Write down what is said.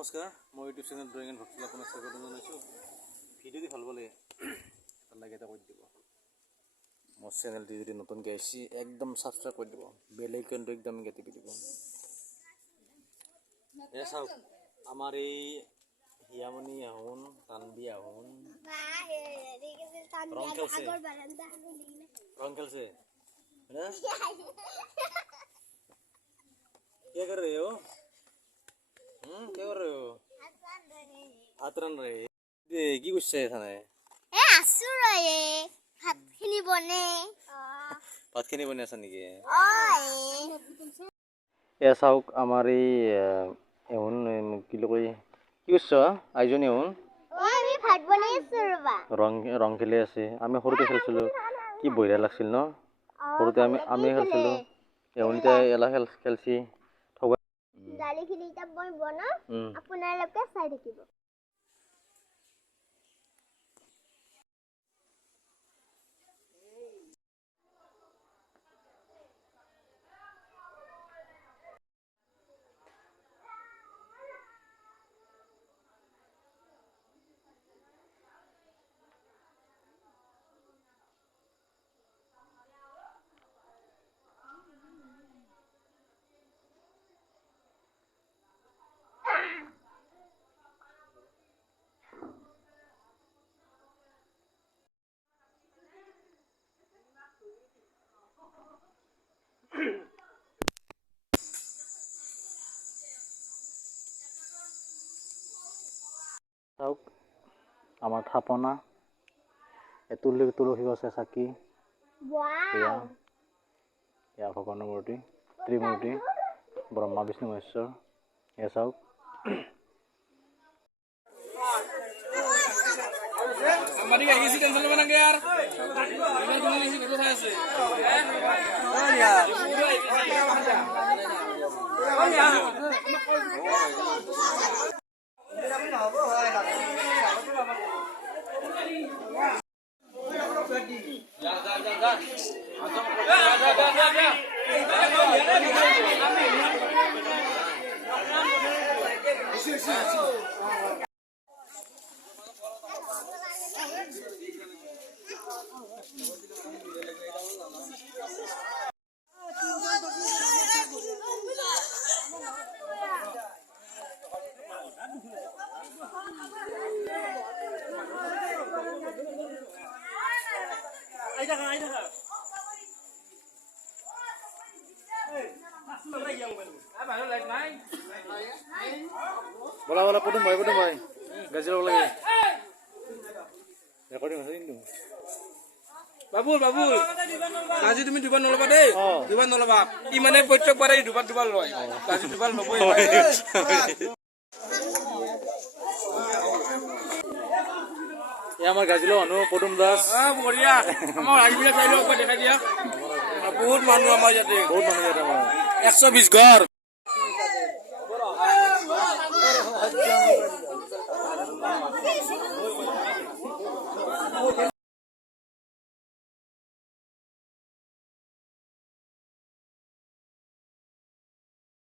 নমস্কাৰ, মই YouTube channel drawing and ভক্তি আপোনাক স্বাগতম জনাইছোঁ। ভিডিঅ'টি ভাল পালে এটা লাইক এটা কৰি দিব। মোৰ চেনেলটি যদি নতুনকৈ আহিছে একদম ছাবস্ক্ৰাইব কৰি দিব, বেল আইকনটো একদম টিপি দিব। এয়া চাওক, আমাৰ এই হিয়ামণি আহোন, তানবি আহোন ৰং খেলছে क्या कर रहे हो? क्या कर रहे हो? हाथ रन रहे কি করছে এখানে? আছো রে ভাতখিনি বনে ভাতখিনি বনাই আছে নেকি? এয়া চাওক, আমাৰ এই এহোন কি কয় কি কৰছ আইজনী এহোন আমি ভাত বনাই আছো ৰবা। ৰং খেলি আছে। আমি সৰুতে খেলিছিলোঁ, কি বঢ়িয়া লাগছিল ন? সৰুতে আমি খেলিছিলোঁ, এহোনতে এলা খেলছি। দালিখিনি এতিয়া মই বনাম, আপোনালোকে চাই থাকিব। চাওক, আমাৰ থাপনা, তুলসী গছে চাকি, এয়া ভগৱানৰ মূৰ্তি, ত্ৰিমূৰ্তি, ব্ৰহ্মা বিষ্ণু মহেশ্বৰ। এয়া চাওক, বলা বলা পুতুম ভাই গাজি ল'ব লাগে। ৰেকৰ্ডিং আছে কিন্তু। বাবুল গাজি তুমি দুবাৰ নলবা দেই, দুবাৰ নলবা। ই মানে প্ৰত্যেকবাৰে দুবাৰ লয়, গাজি দুবাৰ ল'বই। আমাৰ গাজিলো মানুহ পদুম দাস। বঢ়িয়া, আমাৰ ৰাইজবিলাক চাই লওক, দেখাই দিয়া। বহুত মানুহ আমাৰ ইয়াতে, 120 ঘৰ।